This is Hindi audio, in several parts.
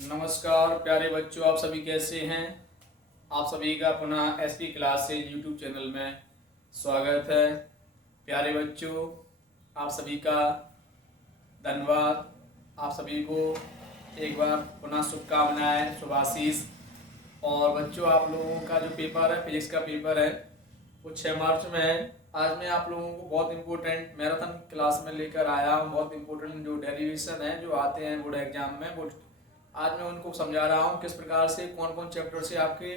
नमस्कार प्यारे बच्चों, आप सभी कैसे हैं। आप सभी का पुनः एसपी क्लासेज यूट्यूब चैनल में स्वागत है। प्यारे बच्चों, आप सभी का धन्यवाद। आप सभी को एक बार पुनः शुभकामनाएं, शुभाशीष। और बच्चों, आप लोगों का जो पेपर है, फिजिक्स का पेपर है, वो 6 मार्च में है। आज मैं आप लोगों को बहुत इंपॉर्टेंट मैराथन क्लास में लेकर आया हूँ। बहुत इंपॉर्टेंट जो डेरिवेशन है, जो आते हैं बोर्ड एग्जाम में, वो आज मैं उनको समझा रहा हूँ किस प्रकार से कौन कौन चैप्टर से आपके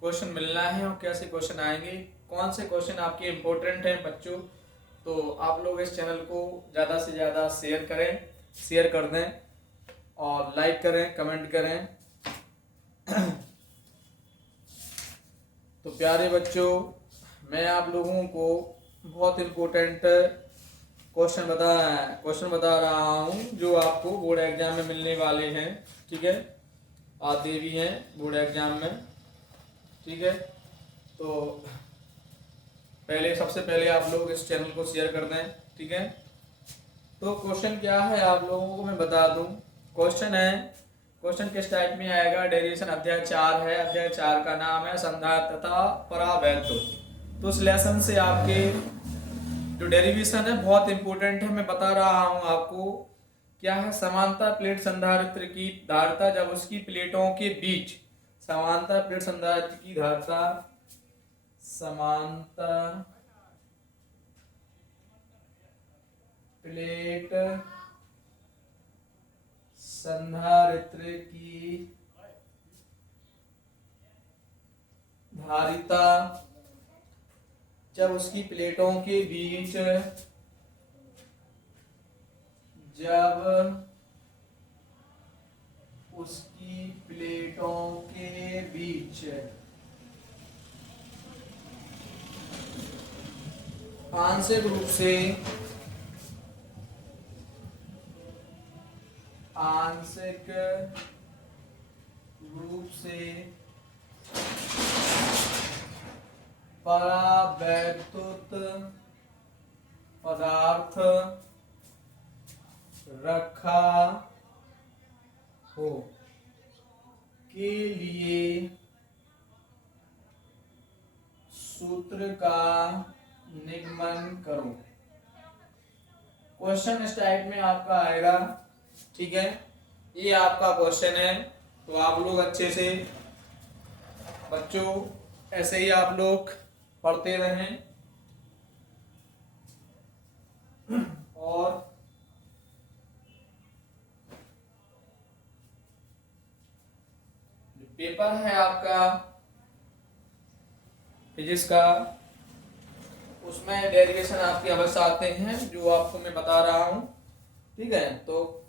क्वेश्चन मिलना है और कैसे क्वेश्चन आएंगे, कौन से क्वेश्चन आपके इम्पोर्टेंट हैं बच्चों। तो आप लोग इस चैनल को ज़्यादा से ज़्यादा शेयर कर दें और लाइक करें, कमेंट करें। तो प्यारे बच्चों, मैं आप लोगों को बहुत इम्पोर्टेंट क्वेश्चन बता रहा हूँ जो आपको बोर्ड एग्जाम में मिलने वाले हैं। ठीक है, आते भी हैं बोर्ड एग्जाम में। ठीक है, तो सबसे पहले आप लोग इस चैनल को शेयर कर दें। ठीक है, तो क्वेश्चन क्या है आप लोगों को मैं बता दूं। क्वेश्चन किस टाइप में आएगा। डेरिवेशन अध्याय 4 है। अध्याय 4 का नाम है संधार तथा परावैद्युत। तो इस लेसन से आपके जो डेरिवेशन है बहुत इंपॉर्टेंट है। मैं बता रहा हूं आपको क्या है। समांतर प्लेट संधारित्र की धारिता जब उसकी प्लेटों के बीच, समांतर प्लेट संधारित्र की धारिता, समांतर प्लेट संधारित्र की धारिता जब उसकी प्लेटों के बीच, जब उसकी प्लेटों के बीच आंशिक रूप से परावैद्युत पदार्थ रखा हो के लिए सूत्र का निगमन करो। क्वेश्चन इस टाइप में आपका आएगा। ठीक है, ये आपका क्वेश्चन है। तो आप लोग अच्छे से बच्चों ऐसे ही आप लोग पढ़ते रहें और पेपर है आपका फिजिक्स का, उसमें डेरिवेशन आपके अवश्य आते हैं जो आपको मैं बता रहा हूं। ठीक है, तो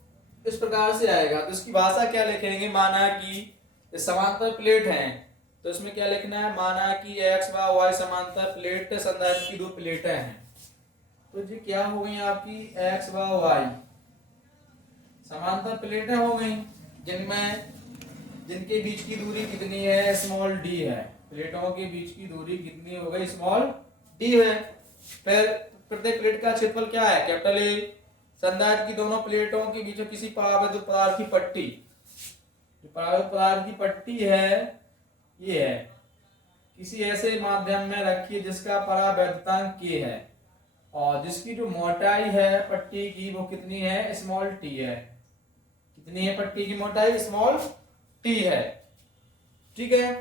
इस प्रकार से आएगा। तो इसकी भाषा क्या लिखेंगे। माना कि समांतर प्लेट हैं, तो इसमें क्या लिखना है। माना कि एक्स व वाई समांतर प्लेट संधारित्र की दो प्लेटें हैं। तो जी क्या हो गई आपकी, एक्स व वाई समांतर प्लेटें हो गई, जिनके बीच की दूरी कितनी है, स्मॉल डी है। प्लेटों के बीच की दूरी कितनी हो गई, स्मॉल डी है। फिर प्रत्येक प्लेट का क्षेत्रफल क्या है, कैपिटल ए। संधारित्र की दोनों प्लेटों के बीच किसी परावैद्युत पदार्थ की पट्टी, जो परावैद्युत पदार्थ की पट्टी है ये है, किसी ऐसे माध्यम में रखिए जिसका परावैद्युतांक के है और जिसकी जो मोटाई है पट्टी की वो कितनी है, स्मॉल टी है। कितनी है पट्टी की मोटाई, स्मॉल टी है। ठीक है,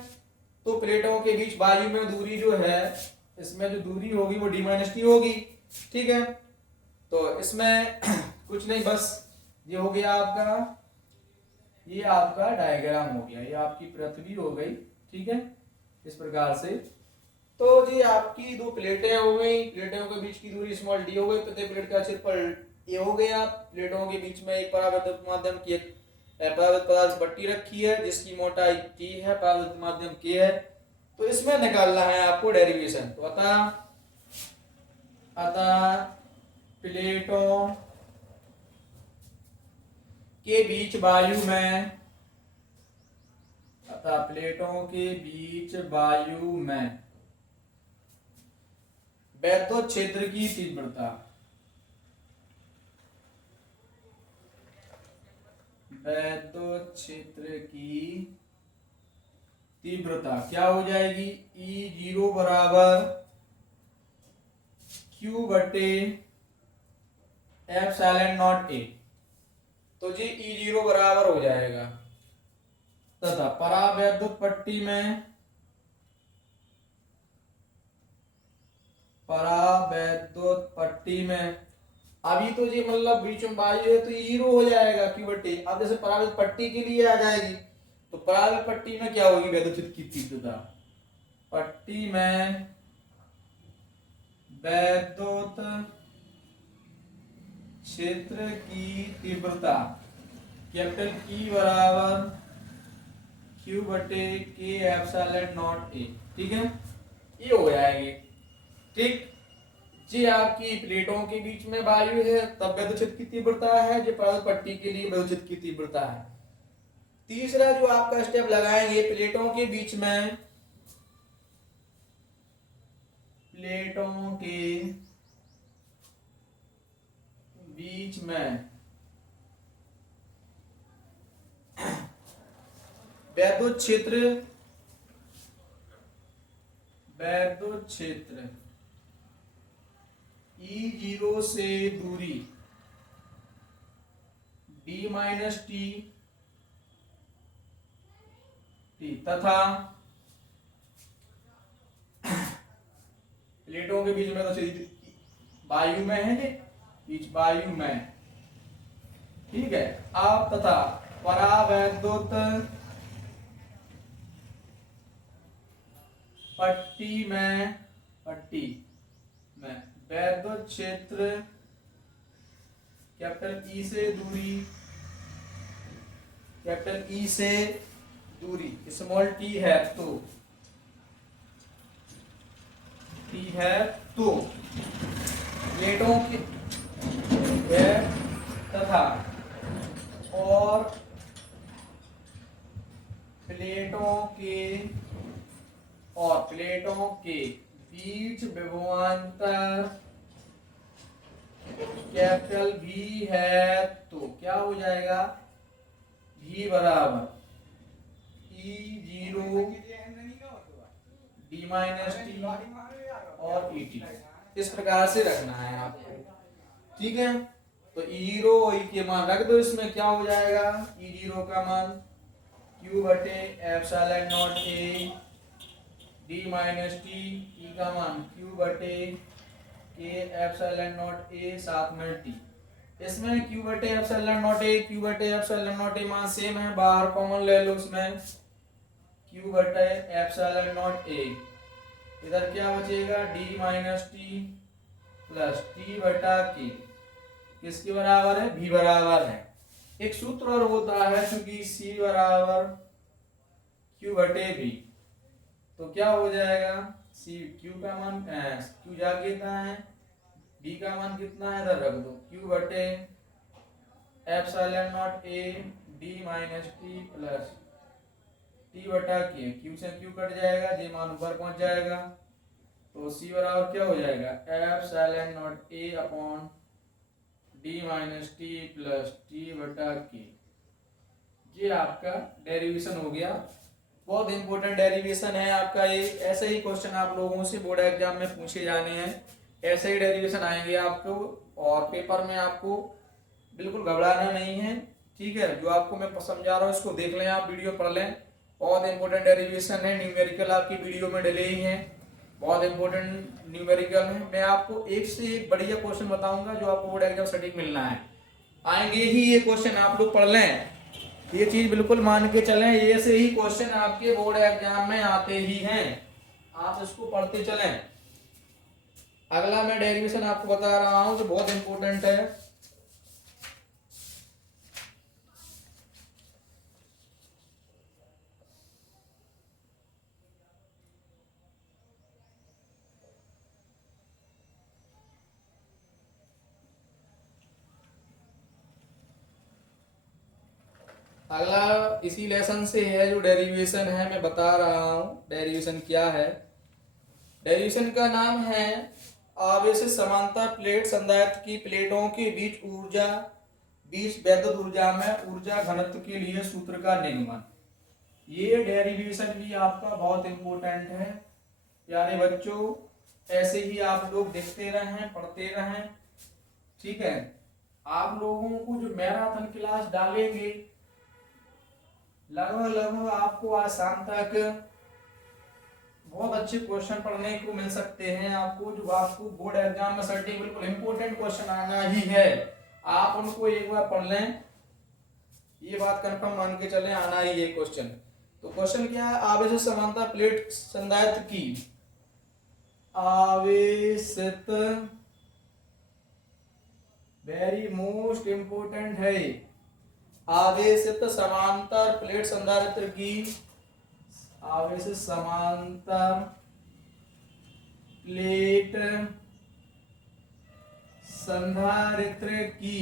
तो प्लेटों के बीच वायु में दूरी जो है, इसमें जो दूरी होगी वो डी माइनस टी होगी। ठीक है, तो इसमें कुछ नहीं, बस ये हो गया आपका, ये आपका डायग्राम हो गया, ये आपकी पृथ्वी हो गई। ठीक है, इस प्रकार से। तो जी आपकी दो प्लेटें हो गई, प्लेटों के बीच की दूरी स्मॉल डी हो गई, प्रत्येक प्लेट का क्षेत्रफल ए हो गया। प्लेटों के बीच में एक परावैद्युत माध्यम की एक परावैद्युत पदार्थ पट्टी रखी है जिसकी मोटाई टी है, परावैद्युत माध्यम के है। तो इसमें निकालना है आपको डेरिवेशन। तो अतः प्लेटों के बीच वायु में, अतः प्लेटों के बीच वायु में वैद्युत क्षेत्र की तीव्रता, वैद्युत क्षेत्र की तीव्रता क्या हो जाएगी, E0 बराबर Q बटे एप्सिलॉन नॉट ए। तो जी E0 बराबर हो जाएगा तथा परावैद्युत पट्टी में अभी तो जी मतलब बीच में वायु है तो जीरो हो जाएगा क्यू बटे। अब जैसे परावैद्युत पट्टी के लिए आ जाएगी तो परावैद्युत पट्टी में क्या होगी, वैद्युत की तीव्रता, पट्टी में वैद्युत क्षेत्र की तीव्रता कैपिटल ई बराबर क्यू बटे के एप्सिलॉन नॉट ए। ठीक है, ये हो जाएगी। ठीक, जी आपकी प्लेटों के बीच में वायु है तब वैद्युत क्षेत्र की तीव्रता है, जो परावैद्युत पट्टी के लिए वैद्युत क्षेत्र की तीव्रता है। तीसरा जो आपका स्टेप लगाएंगे, प्लेटों के बीच में वैद्युत क्षेत्र E0 से दूरी d माइनस टी तथा प्लेटों के बीच में तो वायु में है, बीच वायु में। ठीक है, अब तथा परावैद्युत पट्टी में वैद्युत क्षेत्र कैपिटल ई से दूरी स्मॉल टी है तो प्लेटों के तथा और प्लेटों के बीच विभवांतर कैपिटल भी है तो क्या हो जाएगा, V बराबर E0 d माइनस टी और E t। इस प्रकार से रखना है आपको। ठीक है, तो E0 E के मान रख दो, इसमें क्या हो जाएगा, E0 का मान Q बटे epsilon not a d minus T, E का मान Q बटे के एप्सिलॉन नॉट ए साथ में टी। इसमें Q बटे एप्सिलॉन नॉट ए मान सेम है, बाहर कॉमन ले लो, इसमें Q बटे एप्सिलॉन नॉट ए, इधर क्या बचेगा d minus T plus T बटा के, किसके बराबर है, V बराबर है। एक सूत्र और होता है, क्योंकि C बराबर Q बटे V, तो क्या हो जाएगा, Q का मान Q जाके कितना है, V का मान कितना है, इधर रख दो, Q बटे epsilon not a d minus T plus T बटा के, Q से Q कट जाएगा, जे मान ऊपर पहुंच जाएगा, तो C बराबर क्या हो जाएगा, epsilon not a upon d minus T plus T बटा के। ये आपका डेरिवेशन हो गया, बहुत इंपॉर्टेंट डेरिवेशन है आपका ये। ऐसे ही क्वेश्चन आप लोगों से बोर्ड एग्जाम में पूछे जाने हैं, ऐसे ही डेरिवेशन आएंगे आपको, और पेपर में आपको बिल्कुल घबराना नहीं है। ठीक है, जो आपको मैं समझा रहा हूँ इसको देख लें, आप वीडियो पढ़ लें, बहुत इंपॉर्टेंट डेरिवेशन है। न्यूमेरिकल आपकी वीडियो में डले ही हैं, बहुत इंपॉर्टेंट न्यूमेरिकल है। मैं आपको एक से एक बढ़िया क्वेश्चन बताऊंगा जो आपको बोर्ड एग्जाम सटीक मिलना है, आएंगे ही ये क्वेश्चन, आप लोग पढ़ लें, ये चीज बिल्कुल मान के चलें, ये से ही क्वेश्चन आपके बोर्ड एग्जाम में आते ही हैं, आप इसको पढ़ते चलें। अगला मैं डेरिवेशन आपको बता रहा हूं जो बहुत इंपॉर्टेंट है। अगला इसी लेसन से है, जो डेरिवेशन है मैं बता रहा हूं। डेरिवेशन क्या है, डेरिवेशन का नाम है आवेशित समांतर प्लेट संधारित्र की प्लेटों के बीच ऊर्जा बीच वैद्युत ऊर्जा में ऊर्जा घनत्व के लिए सूत्र का निगमन। ये डेरिवेशन भी आपका बहुत इंपॉर्टेंट है प्यारे बच्चों, ऐसे ही आप लोग देखते रहें, पढ़ते रहें, ठीक है। आप लोगों को जो मैराथन क्लास डालेंगे लगभग आपको आज शाम तक बहुत अच्छे क्वेश्चन पढ़ने को मिल सकते हैं। आपको बोर्ड एग्जाम में सर्टेन बिल्कुल इंपॉर्टेंट क्वेश्चन आना ही है, आप उनको एक बार पढ़ लें, ये बात कंफर्म मान के चलें, आना ही ये क्वेश्चन। तो क्वेश्चन क्या है, आवेशित समांतर प्लेट संधारित्र की, आवेशित, वेरी मोस्ट इंपोर्टेंट है, आवेशित समांतर प्लेट संधारित्र की, आवेशित समांतर प्लेट संधारित्र की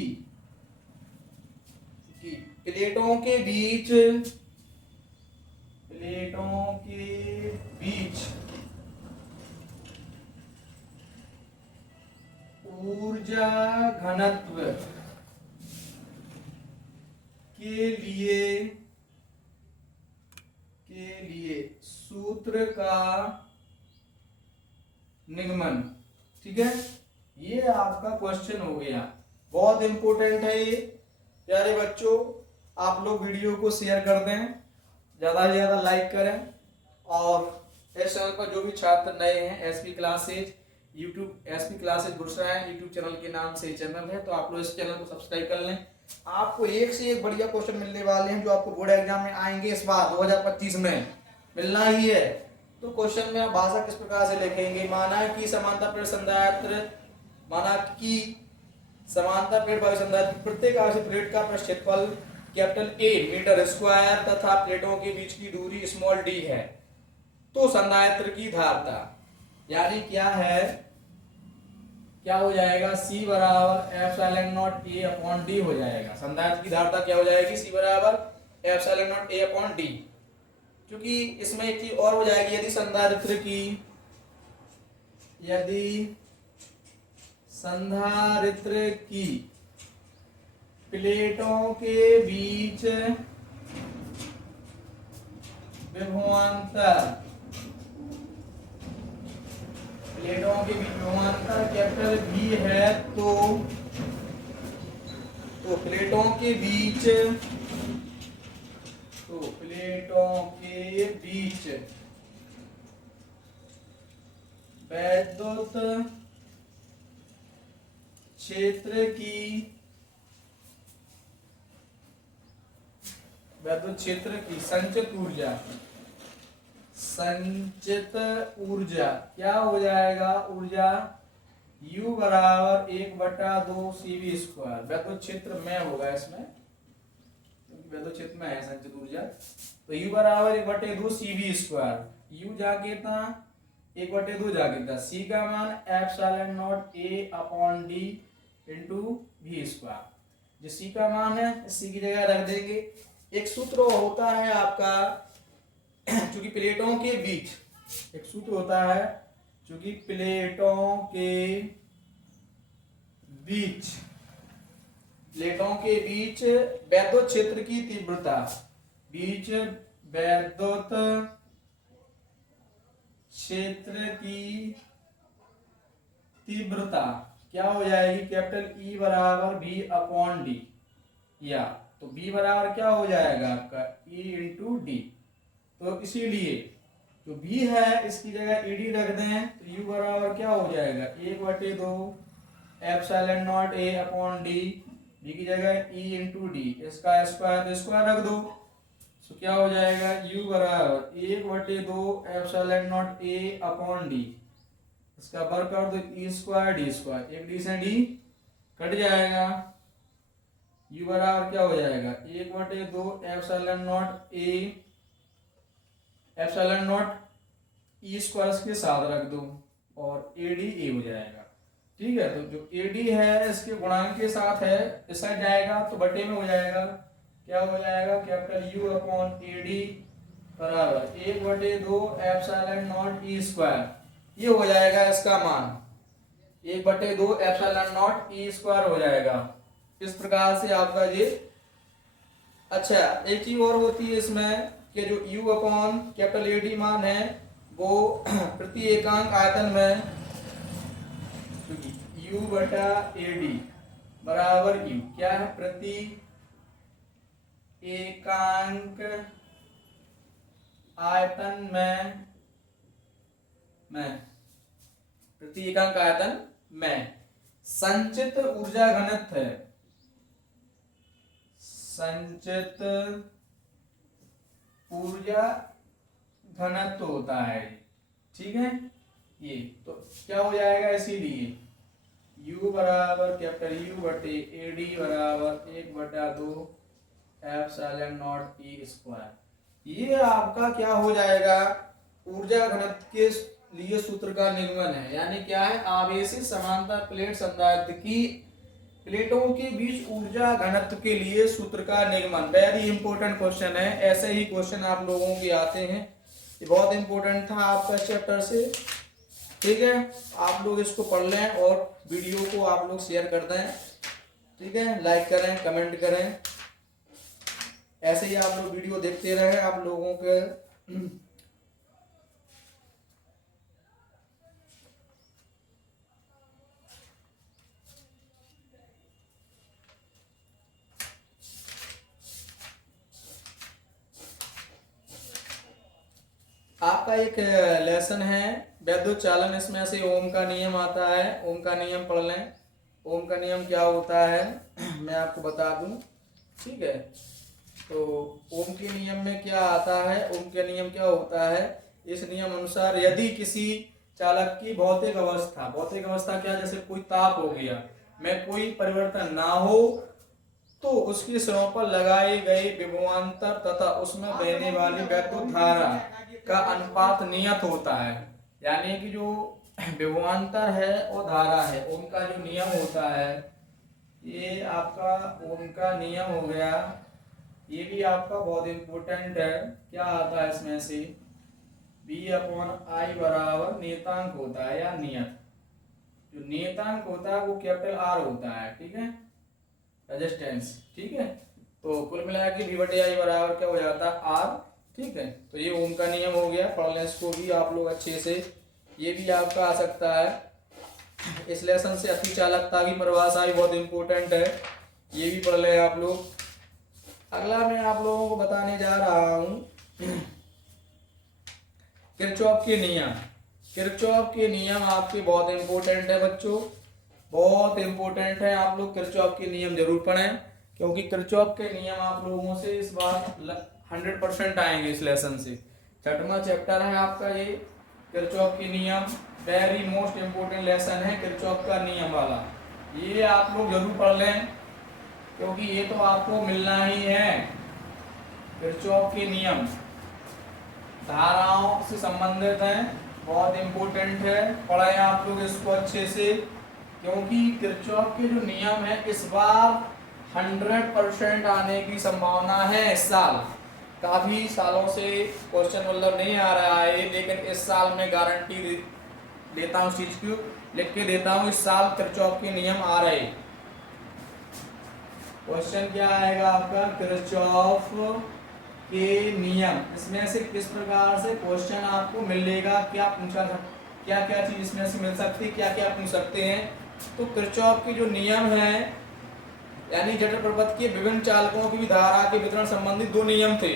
प्लेटों के बीच ऊर्जा घनत्व के लिए सूत्र का निगमन। ठीक है, ये आपका क्वेश्चन हो गया, बहुत इंपॉर्टेंट है ये प्यारे बच्चों। आप लोग वीडियो को शेयर कर दें, ज्यादा से ज्यादा लाइक करें, और इस चैनल पर जो भी छात्र नए हैं, SP classes YouTube, SP classes Gursahil YouTube channel के नाम से चैनल है, तो आप लोग इस चैनल को सब्सक्राइब कर लें। आपको एक से एक बढ़िया क्वेश्चन मिलने वाले हैं जो आपको बोर्ड एग्जाम में आएंगे इस बार 2025 में, मिलना ही है। तो क्वेश्चन में आप भाषा किस प्रकार से लिखेंगे, माना कि समांतर प्लेट संधारित्र, माना कि समांतर प्लेट वायु संधारित्र प्रत्येक आवेशित प्लेट का पृष्ठफल कैपिटल ए मीटर स्क्वायर तथा प्लेटों के बीच की दूरी स्मॉल डी है, तो संधारित्र की धारता यानी क्या है, क्या हो जाएगा, C बराबर epsilon not A upon D हो जाएगा। संधारित्र की धारता क्या हो जाएगी, C बराबर epsilon not A upon D। क्योंकि इसमें एक चीज और हो जाएगी, यदि संधारित्र की प्लेटों के बीच विभवांतर कैपिटल V है, तो प्लेटों के बीच वैद्युत क्षेत्र की संचित ऊर्जा क्या हो जाएगा, ऊर्जा U बराबर 1/2 CV स्क्वायर, वैद्युत क्षेत्र में होगा इसमें, क्योंकि वैद्युत क्षेत्र में है संचित ऊर्जा, तो U बराबर 1/2 CV स्क्वायर, U जाके था 1/2 जाके था, C का मान epsilon not A upon D into V square, जो C का मान है C की जगह रख देंगे। एक सूत्र होता है आपका, चूंकि प्लेटों के बीच एक सूत्र होता है, चूंकि प्लेटों के बीच वैद्युत क्षेत्र की तीव्रता क्या हो जाएगी, कैपिटल E बराबर V अपॉन D, या तो B बराबर क्या हो जाएगा आपका E इंटू डी। तो इसीलिए जो B है इसकी जगह ED रख दें, तो U बराबर क्या हो जाएगा 1/2 epsilon not A upon D, B की जगह E इंटू डी, इसका स्क्वायर तो स्क्वायर रख दो, तो क्या हो जाएगा U बराबर 1/2 epsilon not A upon D, इसका वर्ग कर दो E स्क्वायर D स्क्वायर, एक D से D कट जाएगा, U बराबर क्या हो जाएगा 1/2 एप्सिलॉन नॉट E स्क्वायर के साथ रख दो और AD A हो जाएगा। ठीक है, तो जो AD है इसके गुणांक के साथ है, इस साइड जाएगा तो बटे में हो जाएगा, क्या हो जाएगा कैपिटल U अपॉन AD बराबर 1/2 एप्सिलॉन नॉट E स्क्वायर, ये हो जाएगा इसका मान 1/2 एप्सिलॉन नॉट E स्क्वायर हो जाएगा। इस प्रकार से आपका ये। अच्छा, एक चीज और होती है इसमें कि जो U अपॉन कैपिटल AD मान है वो प्रति एकांक आयतन में U बटा AD बराबर U क्या है, प्रति एकांक आयतन में प्रति एकांक आयतन में संचित ऊर्जा घनत्व है, संचित ऊर्जा घनत्व होता है। ठीक है, ये तो क्या हो जाएगा, इसीलिए U बराबर कैपिटल U बटे AD बराबर 1/2 एप्सिलॉन नॉट E स्क्वायर। ये आपका क्या हो जाएगा, ऊर्जा घनत्व के लिए सूत्र का निगमन है। यानी क्या है, आवेशित समांतर प्लेट संधारित्र की प्लेटों के बीच ऊर्जा घनत्व के लिए सूत्र का निगमन। वेरी इंपॉर्टेंट क्वेश्चन है, ऐसे ही क्वेश्चन आप लोगों के आते हैं, ये बहुत इंपॉर्टेंट था आपका चैप्टर से। ठीक है, आप लोग इसको पढ़ लें और वीडियो को आप लोग शेयर कर दें। ठीक है, लाइक करें, कमेंट करें, ऐसे ही आप लोग वीडियो देखते रहें। आप लोगों के आपका एक लेसन है वैद्युत चालन, इसमें से ओम का नियम आता है। ओम का नियम पढ़ लें। ओम का नियम क्या होता है मैं आपको बता दूं। ठीक है, तो ओम के नियम में क्या आता है, ओम के नियम क्या होता है, इस नियम अनुसार यदि किसी चालक की भौतिक अवस्था क्या, जैसे कोई ताप हो गया में कोई परिवर्तन ना हो तो उसकी सिरों पर लगाए गए विभवांतर तथा उसमें बहने वाली वैद्युत धारा का अनुपात नियत होता है। यानी कि जो विभवांतर है और धारा है, ओम का जो नियम होता है, ये आपका ओम का नियम हो गया। ये भी आपका बहुत इंपॉर्टेंट है। क्या आता है इसमें से, V/I बराबर नियतांक होता है या नियत। जो नियतांक होता है वो कैपिटल R होता है। ठीक है, रेजिस्टेंस। ठीक है, तो कुल मिला के V/I बराबर क्या हो जाता है, R। ठीक है, तो ये ओम का नियम हो गया, पढ़ लें इसको भी आप लोग अच्छे से। ये भी आपका आ सकता है इस लेसन से। अति चालकता की परिभाषा भी बहुत इंपॉर्टेंट है, ये भी पढ़ लें आप लोग। अगला मैं आप लोगों को बताने जा रहा हूं किरचॉफ के नियम। किरचॉफ के नियम आपके बहुत इंपॉर्टेंट है बच्चों, बहुत इंपॉर्टेंट है। आप लोग किरचॉफ के नियम जरूर पढ़ें, क्योंकि किरचॉफ के नियम आप लोगों से इस बार 100% आएंगे इस लेसन से। 6वां चैप्टर है आपका ये किरचॉफ के नियम। वेरी मोस्ट इंपोर्टेंट लेसन है किरचॉफ का नियम वाला। ये आप लोग जरूर पढ़ लें, क्योंकि ये तो आपको मिलना ही है। किरचॉफ के नियम धाराओं से संबंधित हैं, बहुत इंपॉर्टेंट है, पढ़ें आप लोग इसको अच्छे से, क्योंकि किरचॉफ के जो नियम है इस बार 100% आने की संभावना है। इस साल काफी सालों से क्वेश्चन मतलब नहीं आ रहा है, लेकिन इस साल मैं गारंटी देता हूँ, चीज को लिख के देता हूँ, इस साल किरचॉफ के नियम आ रहे। क्वेश्चन क्या आएगा आपका, किरचॉफ के नियम। इसमें से किस प्रकार से क्वेश्चन आपको मिलेगा, क्या पूछा, क्या क्या चीज इसमें से मिल सकती है, क्या क्या पूछ सकते हैं। तो किरचॉफ के जो नियम है, यानी जटर प्रपथ के विभिन्न चालकों की धारा के वितरण संबंधी 2 नियम थे।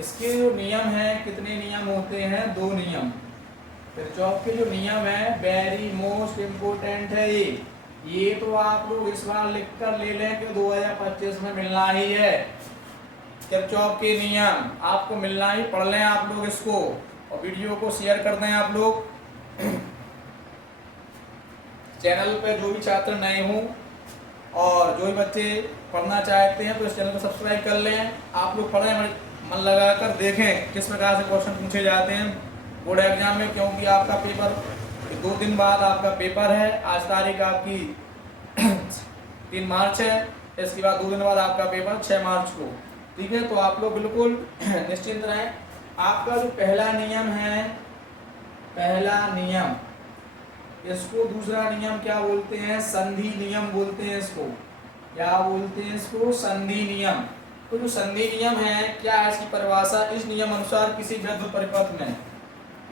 इसके जो नियम है, कितने नियम होते हैं, 2 नियम। किरचॉफ के जो नियम है वेरी मोस्ट इंपोर्टेंट है ये तो आप लोग इस बार लिख कर ले लें कि 2025 में मिलना ही है। किरचॉफ के नियम आपको मिलना ही, पढ़ लें आप लोग इसको और वीडियो को शेयर कर दें आप लोग। चैनल पे जो भी छात्र नए हों और जो भी बच्चे पढ़ना चाहते हैं तो इस चैनल को सब्सक्राइब कर लें। आप लोग पढ़ें, मन लगाकर देखें किस प्रकार से क्वेश्चन पूछे जाते हैं बोर्ड एग्जाम में, क्योंकि आपका पेपर 2 दिन बाद आपका पेपर है। आज तारीख आपकी 3 मार्च है, इसके बाद 2 दिन बाद आपका पेपर 6 मार्च को। ठीक है, तो आप लोग बिल्कुल निश्चिंत रहें। आपका जो पहला नियम है, पहला नियम, इसको दूसरा नियम क्या बोलते हैं, संधि नियम बोलते हैं इसको। क्या बोलते हैं इसको? संधि नियम। तो जो संधि नियम है, क्या है इसकी परिभाषा? इस नियम अनुसार किसी वैध परिपथ में,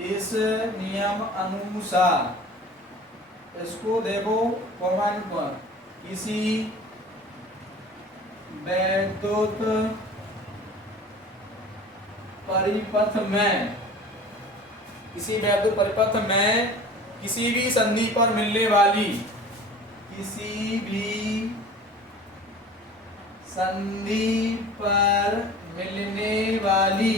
इस नियम अनुसार, इसको देखो कॉमन पर, किसी वैद्युत परिपथ में, किसी वैद्युत परिपथ में किसी भी संधि पर मिलने वाली, किसी भी संधि पर मिलने वाली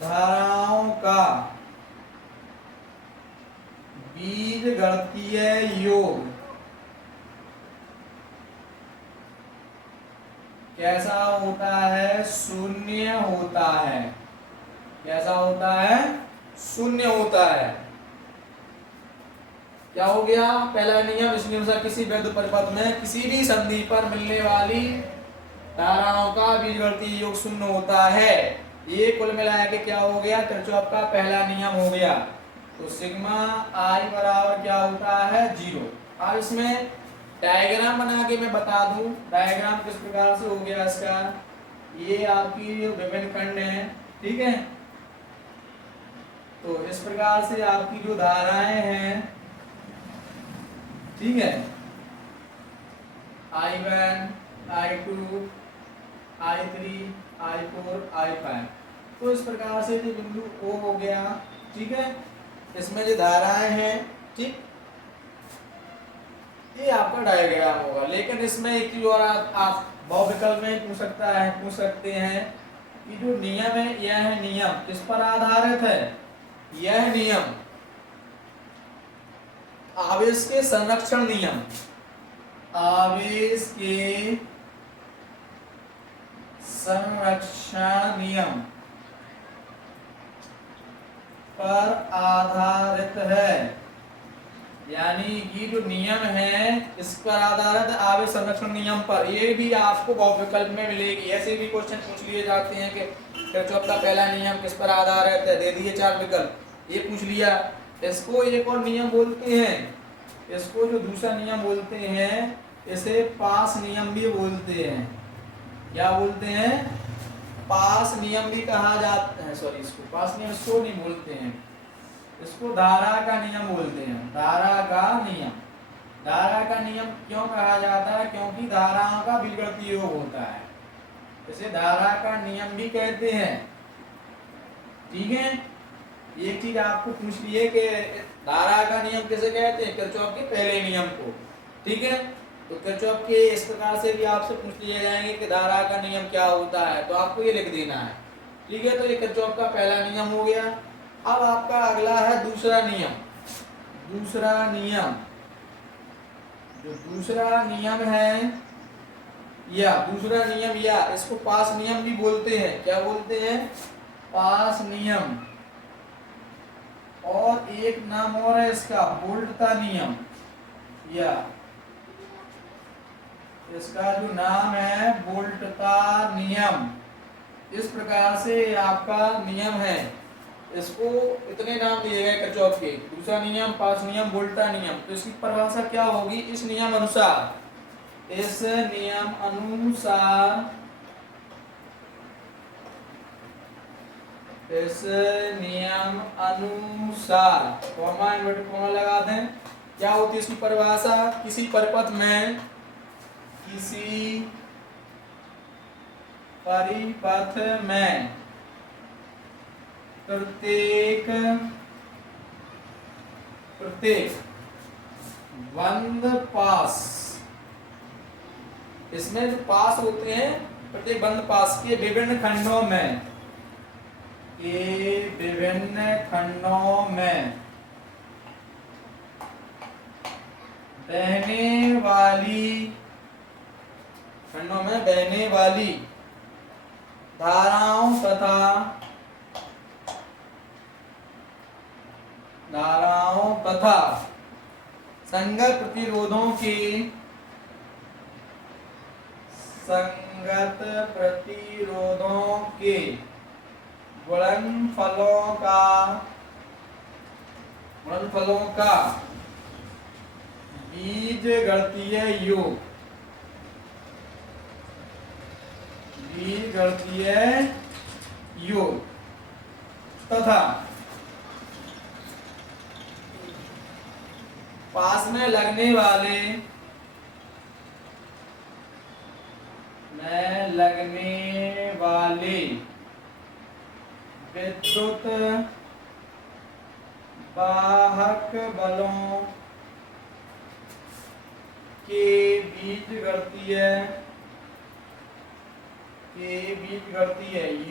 धाराओं का बीजगणितीय योग कैसा होता है? शून्य होता है। कैसा होता है? शून्य होता है। क्या हो गया? पहला नियम, इसके अनुसार किसी वैद्युत परिपथ में किसी भी संधि पर मिलने वाली धाराओं का बीजगणितीय योग शून्य होता है। ये कुल मिला के क्या हो गया? किरचॉफ का पहला नियम हो गया। तो सिग्मा आई बराबर क्या होता है? 0। अब इसमें डायग्राम बना के मैं बता दूं, डायग्राम किस प्रकार से हो गया इसका। ये आपकी विभिन्न खंड है, ठीक है। तो इस प्रकार से आपकी जो धाराएं हैं, ठीक है, I1, I2, I3, I4, I5। तो इस प्रकार से जो बिंदु O हो गया, ठीक है, इसमें जो धाराएं हैं, ठीक, ये आपका डायग्राम होगा। लेकिन इसमें एक चीज और आप बहुविकल्प में पूछ सकते हैं कि जो नियम है, यह नियम किस पर आधारित है? यह नियम आवेश के संरक्षण नियम, आवेश के संरक्षण नियम पर आधारित है। यानी कि जो नियम है इस पर आधारित आवेश संरक्षण नियम पर। ये भी आपको बहुविकल्प में मिलेगी। ऐसे भी क्वेश्चन पूछ लिए जाते हैं कि किरचॉफ का पहला नियम किस पर आधारित है, दे दिए 4 विकल्प, ये पूछ लिया। इसको एक और नियम बोलते हैं, इसको जो दूसरा नियम बोलते हैं, इसे पास नियम भी बोलते हैं। क्या बोलते हैं? पास नियम भी कहा जाता है। सॉरी, इसको पास नियम इसको नहीं बोलते हैं, इसको धारा का नियम बोलते हैं। धारा का नियम। धारा का नियम क्यों कहा जाता है? क्योंकि धाराओं का बीजगणितीय योग होता है, इसे धारा का नियम भी कहते हैं, ठीक है। एक चीज आपको पूछ लिए कि धारा का नियम किसे कहते हैं? किरचॉफ के पहले नियम को, ठीक है। तो किरचॉफ के इस प्रकार से भी आपसे पूछ लिए जाएंगे कि धारा का नियम क्या होता है, तो आपको ये लिख देना है, ठीक है। तो ये किरचॉफ का पहला नियम हो गया। अब आपका अगला है दूसरा नियम। दूसरा नियम, जो दूसरा नियम है, या दूसरा नियम, या इसको पास नियम भी बोलते हैं। क्या बोलते हैं? पास नियम। और एक नाम और है इसका, वोल्टता नियम, या इसका जो नाम है वोल्टता नियम। इस प्रकार से आपका नियम है। इसको इतने नाम दिए गए किरचॉफ के, दूसरा नियम, पास नियम, वोल्टता नियम। तो इसकी परिभाषा क्या होगी? इस नियम अनुसार, इस नियम अनुसार, इस नियम अनुसार, कॉमा इन्वर्टेड कॉमा लगा दें। क्या होती है इसकी परिभाषा? किसी परिपथ में, किसी परिपथ में प्रत्येक बंद पास, इसमें जो पास होते हैं प्रत्येक बंद पास के विभिन्न खंडों में, विभिन्न खंडों में बहने वाली धाराओं तथा संगत प्रतिरोधों के बीज गणितीय योग, बीज गणितीय योग तथा पास में लगने वाले विद्युत वाहक बलों के बीजगणितीय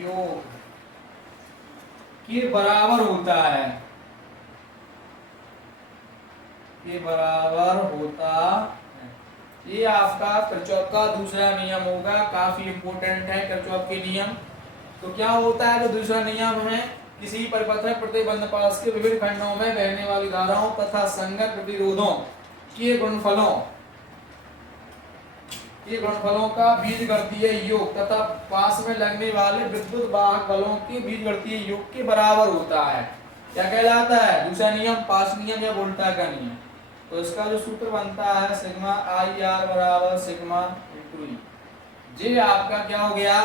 योग के बराबर होता है, के बराबर होता है। ये आपका किरचॉफ का दूसरा नियम होगा, काफी इंपोर्टेंट है किरचॉफ के नियम। तो क्या होता है, जो दूसरा नियम है, किसी परिपथ में प्रत्येक बंद पास के विभिन्न खंडों में बहने वाली धाराओं तथा संगत प्रतिरोधों के गुणनफलों का बीजगणितीय योग तथा पास में लगने वाले विद्युत वाहक बलों के बीजगणितीय योग के बराबर होता है। क्या कहलाता है? दूसरा नियम, पास नियम या वोल्टा का नियम। तो इसका जो सूत्र बनता है सिग्मा आई आर बराबर सिग्मा इंटू ई। ये आपका क्या हो गया?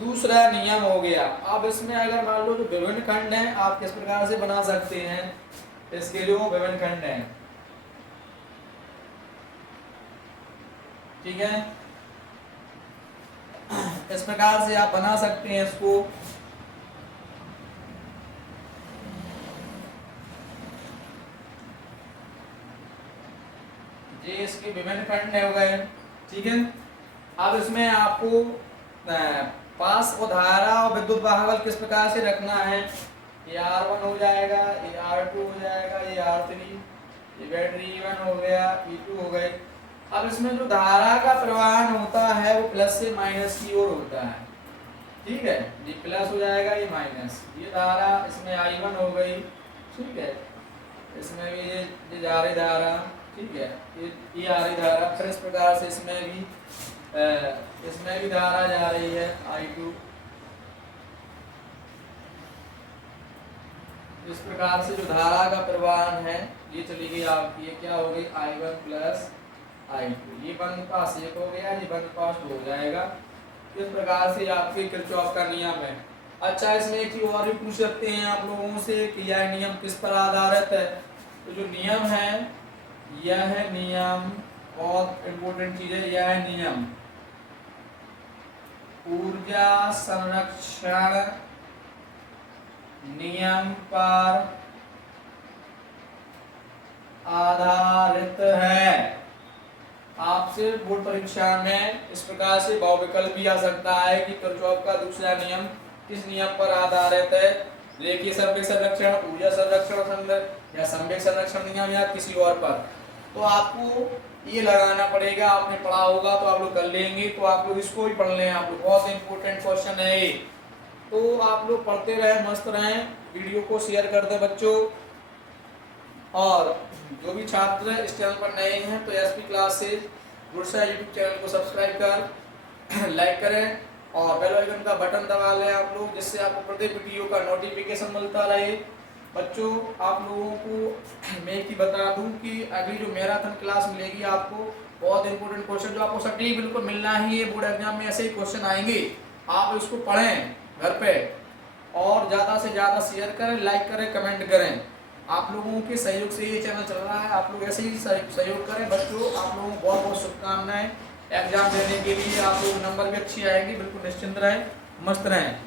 दूसरा नियम हो गया। अब इसमें अगर मान लो जो विभिन्न खंड हैं, आप किस प्रकार से बना सकते हैं? इसके जो विभिन्न खंड हैं, ठीक है, इस प्रकार से आप बना सकते हैं इसको। ये इसके विभिन्न खंड हो गए, ठीक है। अब इसमें आपको पास और धारा और विद्युत वाहक किस प्रकार से रखना है? ये R1 हो जाएगा, ये R2 हो जाएगा, ये R3, ये बैटरी E1 हो गया, E2 हो गए। अब इसमें जो धारा का प्रवाहन होता है वो प्लस से माइनस की ओर होता है, ठीक है। ये प्लस हो जाएगा, ये माइनस। ये धारा इसमें I1 हो गई, ठीक है। इसमें भी ये जा रही धारा, ठीक है, ये आ रही धारा। फिर इस प्रकार से इसमें भी धारा जा रही है I2। इस प्रकार से जो धारा का प्रवाहन है ये चली गई आपकी, ये क्या हो गई? I1 plus I2। ये बंद पास एक हो गया, ये बंद पास हो जाएगा। इस प्रकार से आपके किरचॉफ का नियम है। अच्छा, इसमें एक चीज और भी पूछ सकते हैं आप लोगों से कि यह नियम किस पर आधारित है। तो जो नियम है, यह नियम बहुत इंपोर्टेंट चीज है। यह नियम ऊर्जा संरक्षण नियम पर आधारित है। आपसे बोर्ड परीक्षा में इस प्रकार से बहुविकल्प भी आ सकता है कि किरचॉफ का दूसरा नियम किस नियम पर आधारित है? रेखीय संवेग संरक्षण, ऊर्जा संरक्षण या संवेग संरक्षण नियम, या किसी और पर। तो आपको ये लगाना पड़ेगा। आपने पढ़ा होगा तो आप लोग कर लेंगे, तो आप लोग इसको भी पढ़ लें। आप लोग बहुत इंपोर्टेंट क्वेश्चन है ये, तो आप लोग पढ़ते रहें, मस्त रहें। वीडियो को शेयर कर दें बच्चों। और जो भी छात्र इस चैनल पर नए हैं तो SP classes Gursa YouTube channel को सब्सक्राइब कर लाइक करें और बेल आइकन का बटन दबा लें आप लोग, जिससे आपको प्रत्येक वीडियो का नोटिफिकेशन मिलता रहे। बच्चों, आप लोगों को मैं एक ही बता दूं कि अगली जो मैराथन क्लास मिलेगी आपको, बहुत इंपॉर्टेंट क्वेश्चन जो आपको सटीक बिल्कुल मिलना ही है। बोर्ड एग्जाम में ऐसे ही क्वेश्चन आएंगे, आप इसको पढ़ें घर पे और ज़्यादा से ज़्यादा शेयर करें, लाइक करें, कमेंट करें। आप लोगों के सहयोग से ये चैनल चल रहा है, आप लोग ऐसे ही सहयोग करें। बच्चों, आप लोगों को बहुत बहुत शुभकामनाएं एग्जाम देने के लिए। आप लोग नंबर भी अच्छी आएगी, बिल्कुल निश्चिंत रहें, मस्त रहें।